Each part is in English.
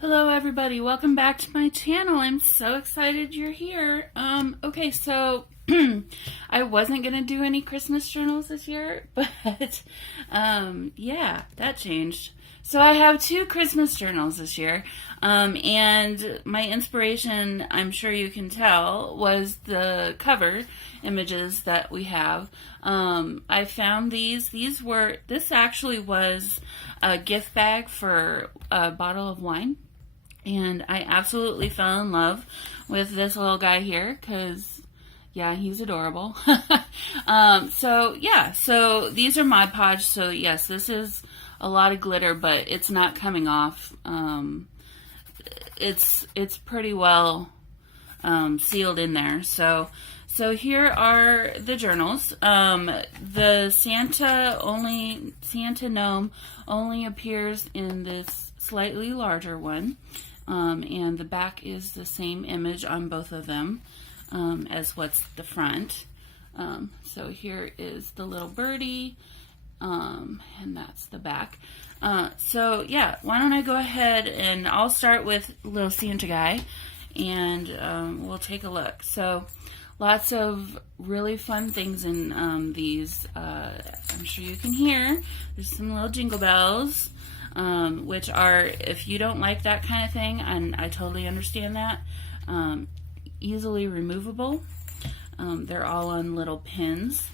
Hello everybody, welcome back to my channel. I'm so excited you're here. Okay, so I wasn't gonna do any Christmas journals this year, but yeah, that changed. So I have two Christmas journals this year, and my inspiration, I'm sure you can tell, was the cover images that we have. I found these. This actually was a gift bag for a bottle of wine. And I absolutely fell in love with this little guy here because, yeah, he's adorable. So these are Mod Podge. So, yes, this is a lot of glitter, but it's not coming off. It's pretty well sealed in there. So here are the journals. The Santa gnome only appears in this slightly larger one. And the back is the same image on both of them as what's the front. So here is the little birdie, and that's the back. So yeah, why don't I go ahead and I'll start with little Santa guy, and we'll take a look. So lots of really fun things in these. I'm sure you can hear. There's some little jingle bells. Which are, if you don't like that kind of thing, and I totally understand that, easily removable. They're all on little pins.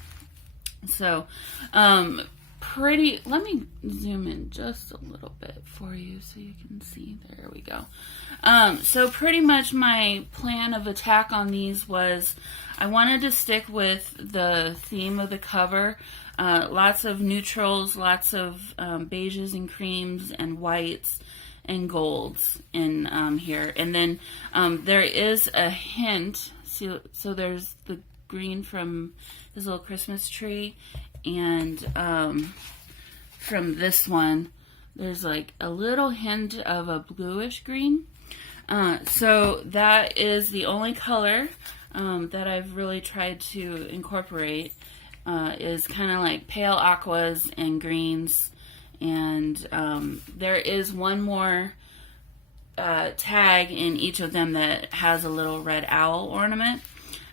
So, let me zoom in just a little bit for you so you can see. There we go. So pretty much my plan of attack on these was I wanted to stick with the theme of the cover. Lots of neutrals, lots of beiges and creams and whites and golds in here. And then there is a hint. So there's the green from his little Christmas tree, and from this one, there's like a little hint of a bluish green. So that is the only color that I've really tried to incorporate. Is kind of like pale aquas and greens, and there is one more tag in each of them that has a little red owl ornament,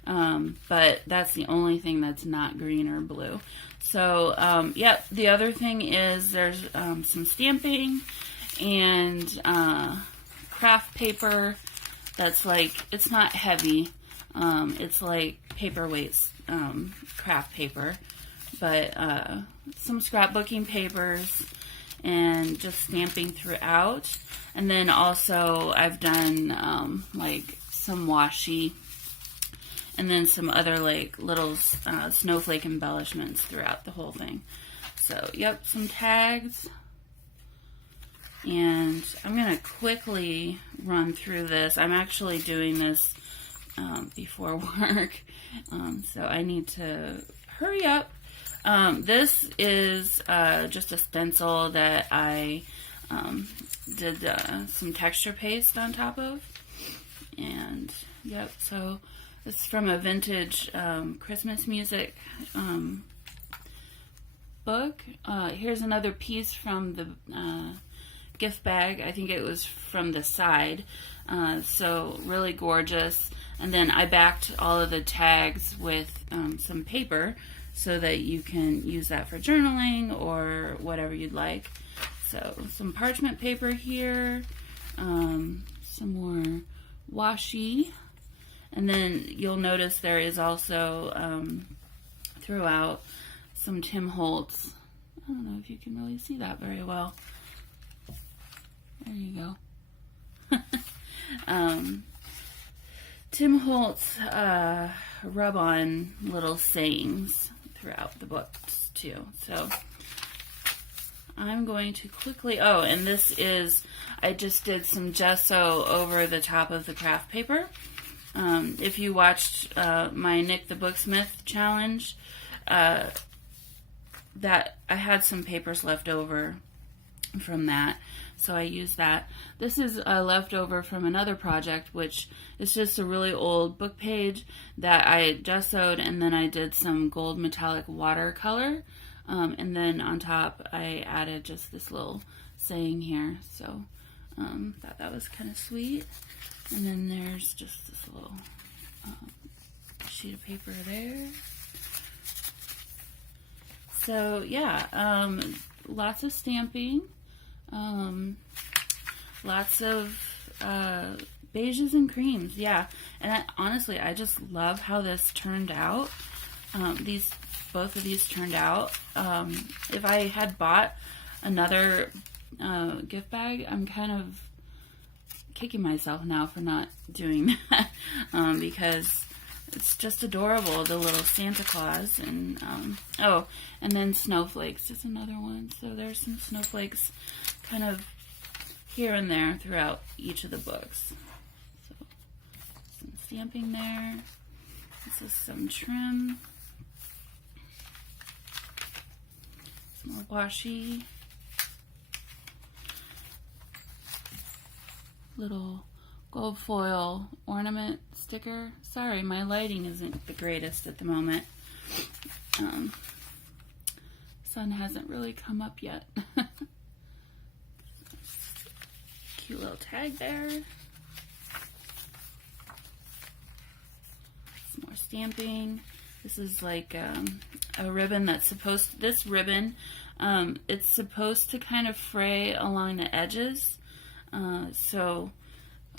but that's the only thing that's not green or blue. So yep, the other thing is there's some stamping and craft paper that's like, it's not heavy, it's like paperweights, craft paper, but some scrapbooking papers and just stamping throughout. And then also I've done like some washi and then some other like little snowflake embellishments throughout the whole thing. So yep, some tags. And I'm going to quickly run through this. I'm actually doing this before work, so I need to hurry up. This is just a stencil that I did some texture paste on top of, and yep, so this is from a vintage Christmas music book. Here's another piece from the gift bag. I think it was from the side, so really gorgeous. And then I backed all of the tags with some paper so that you can use that for journaling or whatever you'd like. So some parchment paper here, some more washi, and then you'll notice there is also throughout some Tim Holtz. I don't know if you can really see that very well. There you go. Tim Holtz rub-on little sayings throughout the books too. So I'm going to quickly, and this is, I just did some gesso over the top of the craft paper. If you watched my Nick the Booksmith challenge, that I had some papers left over from that, so I used that. This is a leftover from another project, which is just a really old book page that I gessoed, and then I did some gold metallic watercolor, and then on top I added just this little saying here. So Thought that was kind of sweet. And then there's just this little sheet of paper there. So yeah, lots of stamping, lots of beiges and creams, yeah. And honestly, I just love how this turned out. Both of these turned out. If I had bought another gift bag, I'm kind of kicking myself now for not doing that, because it's just adorable, the little Santa Claus. And oh, and then snowflakes is another one. So there's some snowflakes kind of here and there throughout each of the books. So some stamping there. This is some trim. Some more washi. Little gold foil ornament sticker. Sorry, my lighting isn't the greatest at the moment. Sun hasn't really come up yet. Cute little tag there. Some more stamping. This is like a ribbon that's this ribbon, it's supposed to kind of fray along the edges. So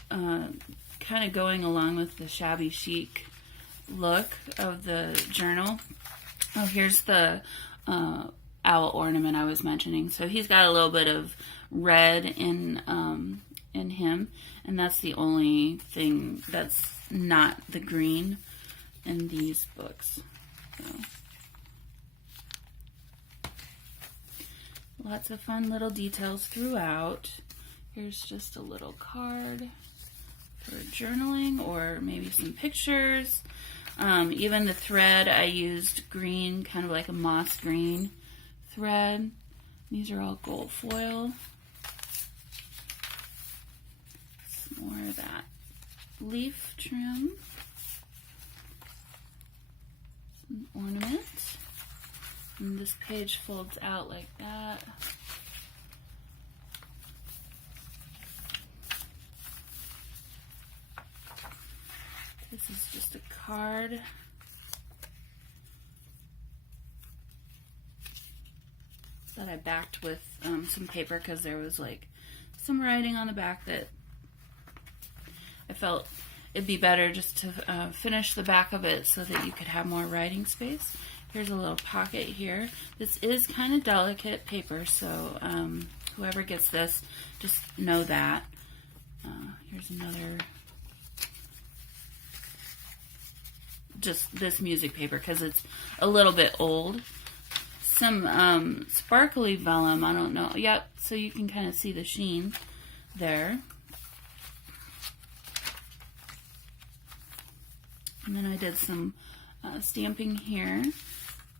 kind of going along with the shabby chic look of the journal. Oh, here's the owl ornament I was mentioning. So he's got a little bit of red in him, and that's the only thing that's not the green in these books. So lots of fun little details throughout. Here's just a little card for journaling, or maybe some pictures. Even the thread, I used green, kind of like a moss green thread. These are all gold foil. Some more of that leaf trim. Some ornament. And this page folds out like that. This is just a card. That I backed with some paper because there was like some writing on the back that I felt it'd be better just to finish the back of it so that you could have more writing space. Here's a little pocket here. This is kind of delicate paper, so whoever gets this, just know that. Here's another, just this music paper because it's a little bit old. Some sparkly vellum, I don't know. Yep, so you can kind of see the sheen there. And then I did some stamping here.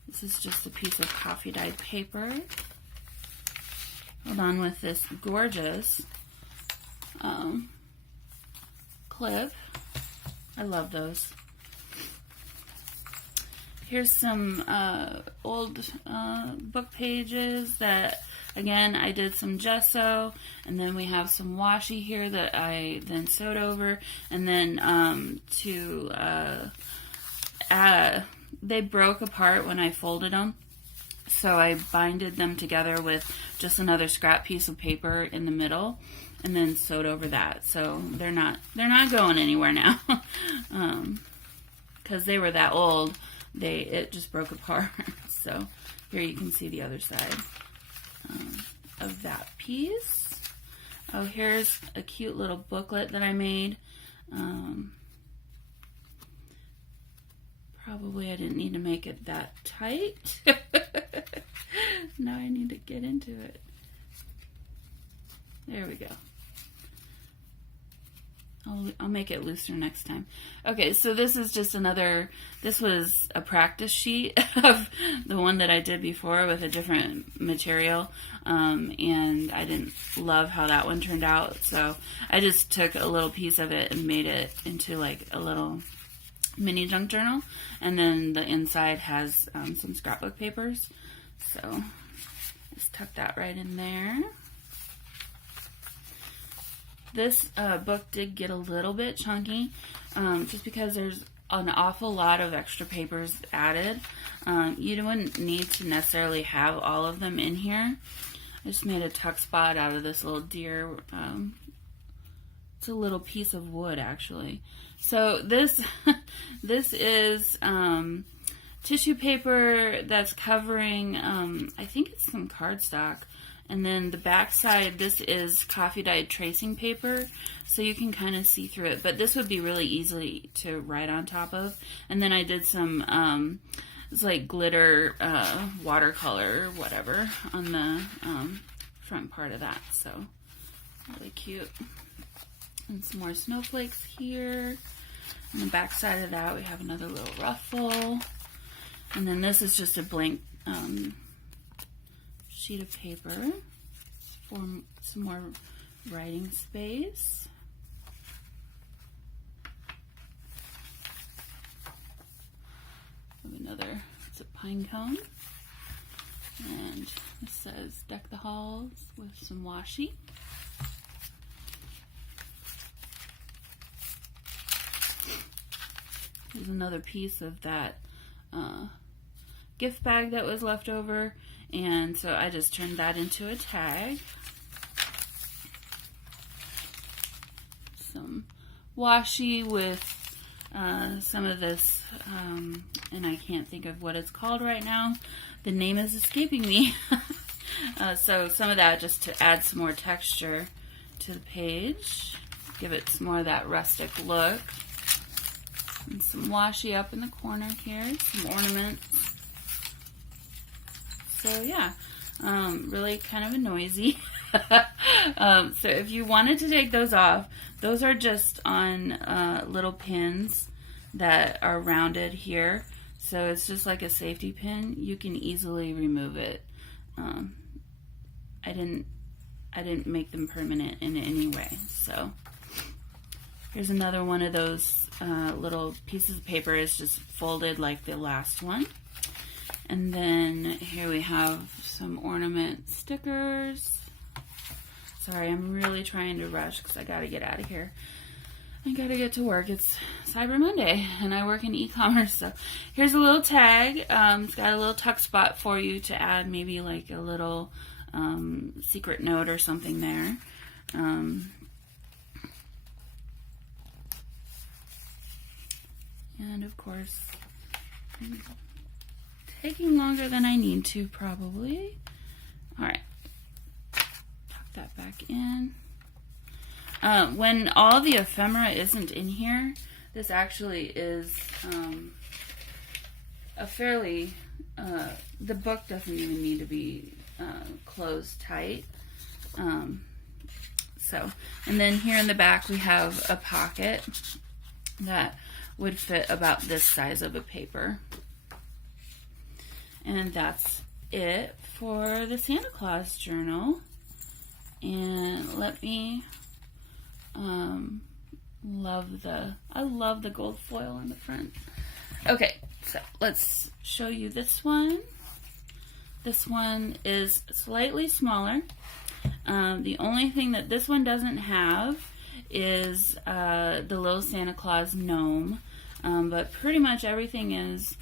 This is just a piece of coffee dyed paper. Hold on with this gorgeous clip. I love those. Here's some old book pages that, again, I did some gesso, and then we have some washi here that I then sewed over, and then they broke apart when I folded them, so I binded them together with just another scrap piece of paper in the middle, and then sewed over that. So they're not going anywhere now, because they were that old. It just broke apart. So here you can see the other side of that piece. Oh, here's a cute little booklet that I made. Probably I didn't need to make it that tight. Now I need to get into it. There we go. I'll make it looser next time. Okay, so this is just this was a practice sheet of the one that I did before with a different material, and I didn't love how that one turned out, so I just took a little piece of it and made it into like a little mini junk journal, and then the inside has some scrapbook papers, so just tuck that right in there. This book did get a little bit chunky, just because there's an awful lot of extra papers added. You wouldn't need to necessarily have all of them in here. I just made a tuck spot out of this little deer. It's a little piece of wood, actually. So this this is tissue paper that's covering, I think it's some cardstock. And then the back side, this is coffee dyed tracing paper, so you can kind of see through it. But this would be really easy to write on top of. And then I did some, it's like glitter watercolor, whatever, on the front part of that. So really cute. And some more snowflakes here. On the back side of that, we have another little ruffle. And then this is just a blank sheet of paper for some more writing space. Another, it's a pine cone. And it says, deck the halls with some washi. There's another piece of that gift bag that was left over, and so I just turned that into a tag. Some washi with some of this, and I can't think of what it's called right now. The name is escaping me. So some of that just to add some more texture to the page, give it some more of that rustic look. And some washi up in the corner here, some ornaments. So yeah, really kind of a noisy. So if you wanted to take those off, those are just on little pins that are rounded here. So it's just like a safety pin. You can easily remove it. I didn't make them permanent in any way. So here's another one of those little pieces of paper. Is just folded like the last one. And then here we have some ornament stickers. Sorry, I'm really trying to rush because I gotta get out of here. I gotta get to work. It's Cyber Monday and I work in e-commerce. So here's a little tag. It's got a little tuck spot for you to add maybe like a little secret note or something there. And of course, taking longer than I need to probably. All right, tuck that back in. When all the ephemera isn't in here, this actually is a fairly, the book doesn't even need to be closed tight. So, and then here in the back we have a pocket that would fit about this size of a paper. And that's it for the Santa Claus journal. And let me, I love the gold foil on the front. Okay, so let's show you this one. This one is slightly smaller. The only thing that this one doesn't have is the little Santa Claus gnome, but pretty much everything is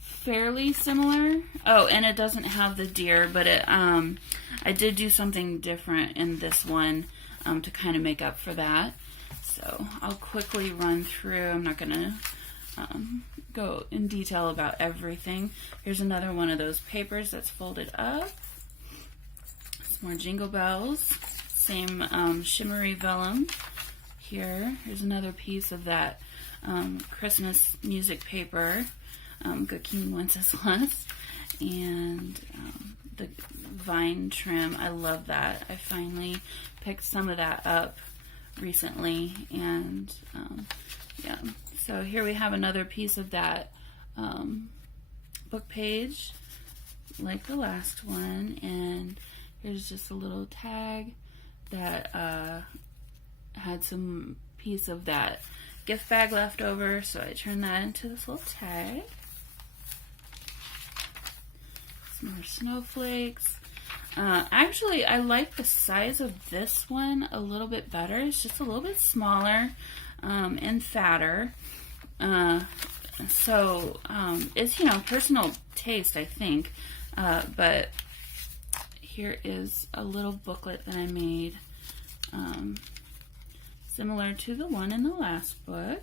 fairly similar. Oh, and it doesn't have the deer, but it I did do something different in this one to kind of make up for that. So I'll quickly run through. I'm not gonna go in detail about everything. Here's another one of those papers that's folded up. Some more jingle bells. Same shimmery vellum here. Here's another piece of that Christmas music paper. Good King Wenceslas. And the vine trim. I love that. I finally picked some of that up recently. And yeah. So here we have another piece of that book page, like the last one, and here's just a little tag that had some piece of that gift bag left over, so I turned that into this little tag. Some more snowflakes. Actually, I like the size of this one a little bit better. It's just a little bit smaller and fatter. So it's, you know, personal taste, I think. But here is a little booklet that I made, similar to the one in the last book,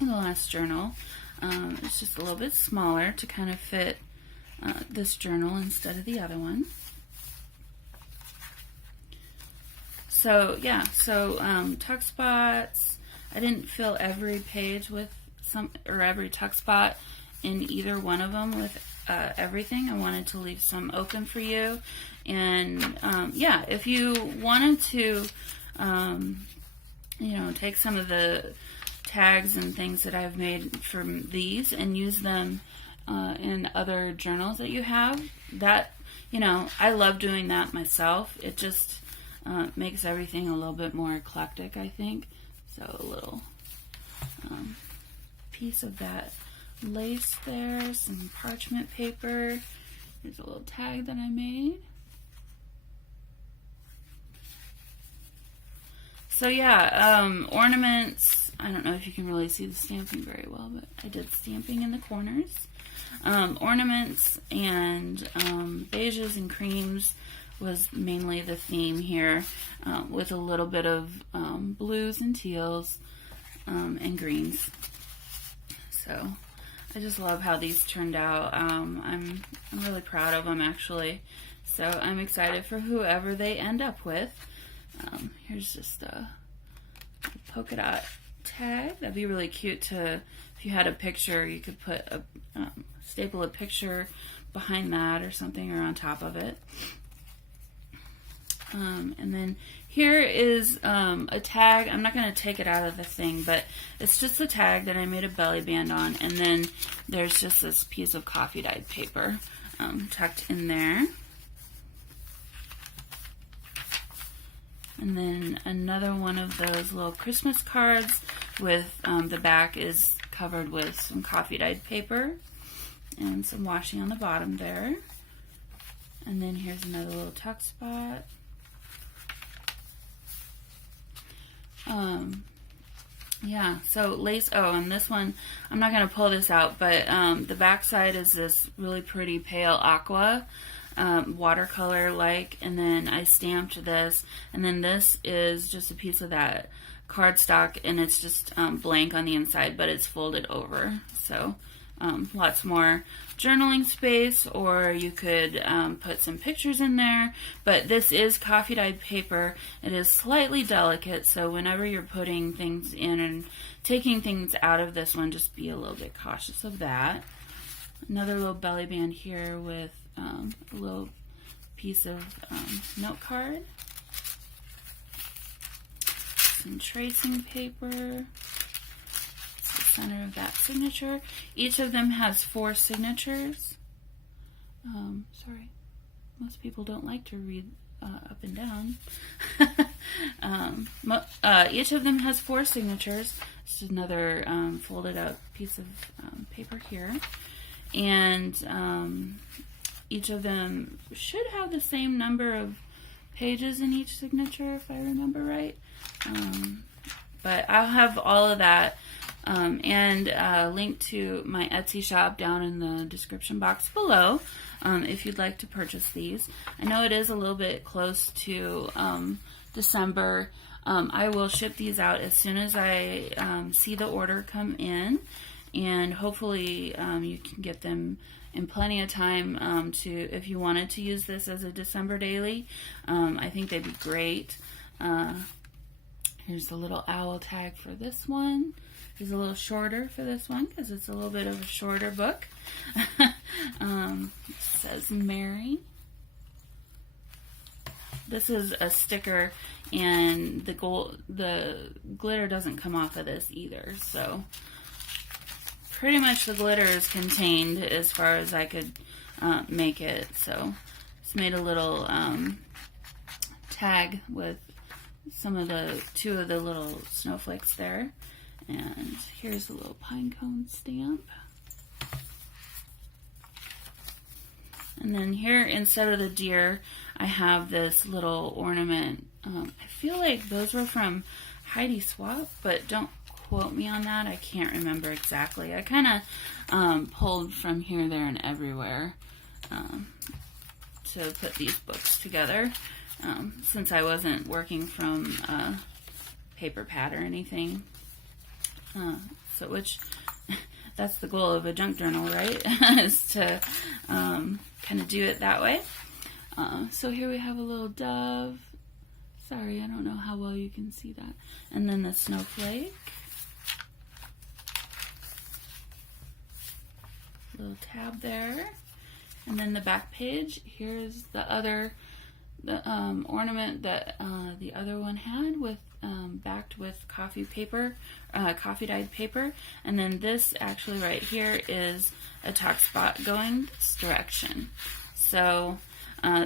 in the last journal. It's just a little bit smaller to kind of fit this journal instead of the other one. So yeah, so tuck spots. I didn't fill every page with every tuck spot in either one of them with everything. I wanted to leave some open for you. And yeah, if you wanted to, you know, take some of the tags and things that I've made from these and use them in other journals that you have, that, you know, I love doing that myself. It just makes everything a little bit more eclectic, I think. So a little piece of that lace there, some parchment paper. Here's a little tag that I made. So yeah, ornaments. I don't know if you can really see the stamping very well, but I did stamping in the corners. Ornaments and beiges and creams was mainly the theme here, with a little bit of blues and teals and greens. So I just love how these turned out. I'm really proud of them, actually. So I'm excited for whoever they end up with. Here's just a polka dot tag. That'd be really cute to, if you had a picture, you could put a staple a picture behind that or something, or on top of it. And then here is a tag. I'm not going to take it out of the thing, but it's just a tag that I made a belly band on. And then there's just this piece of coffee dyed paper tucked in there. And then another one of those little Christmas cards with the back is covered with some coffee dyed paper and some washing on the bottom there. And then here's another little tuck spot. Yeah, so lace, and this one, I'm not going to pull this out, but the back side is this really pretty pale aqua, watercolor like, and then I stamped this, and then this is just a piece of that cardstock, and it's just blank on the inside, but it's folded over. So lots more journaling space, or you could put some pictures in there. But this is coffee dyed paper. It is slightly delicate, so whenever you're putting things in and taking things out of this one, just be a little bit cautious of that. Another little belly band here with a little piece of note card, some tracing paper. Center of that signature. Each of them has 4 signatures. Sorry, most people don't like to read up and down. Each of them has 4 signatures. This is another folded up piece of paper here. And each of them should have the same number of pages in each signature, if I remember right. But I'll have all of that and link to my Etsy shop down in the description box below if you'd like to purchase these. I know it is a little bit close to December. I will ship these out as soon as I see the order come in, and hopefully you can get them in plenty of time to, if you wanted to use this as a December daily. I think they'd be great. Here's the little owl tag for this one. It's a little shorter for this one because it's a little bit of a shorter book. It says Mary. This is a sticker, and the glitter doesn't come off of this either. So pretty much the glitter is contained as far as I could make it. So just made a little tag with some of the 2 of the little snowflakes there. And here's a little pine cone stamp. And then here, instead of the deer, I have this little ornament. I feel like those were from Heidi Swap, but don't quote me on that. I can't remember exactly. I kind of pulled from here, there, and everywhere to put these books together, since I wasn't working from paper pad or anything. So which, that's the goal of a junk journal, right? Is to kind of do it that way. So here we have a little dove. Sorry, I don't know how well you can see that. And then the snowflake. Little tab there. And then the back page. Here's the other ornament that the other one had, with backed with coffee dyed paper. And then this actually right here is a talk spot going this direction. So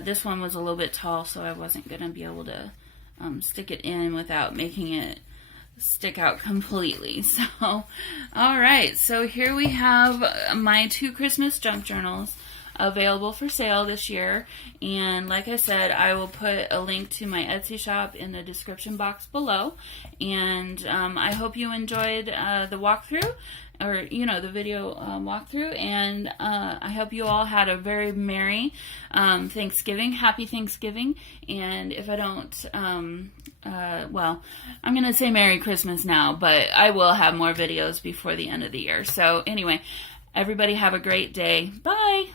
this one was a little bit tall, so I wasn't going to be able to stick it in without making it stick out completely. So, all right, so here we have my 2 Christmas junk journals available for sale this year, and like I said, I will put a link to my Etsy shop in the description box below. And I hope you enjoyed the walkthrough, or the video walkthrough, and I hope you all had a very merry Thanksgiving. Happy Thanksgiving. And if I don't, well, I'm gonna say Merry Christmas now, but I will have more videos before the end of the year. So anyway, everybody have a great day. Bye.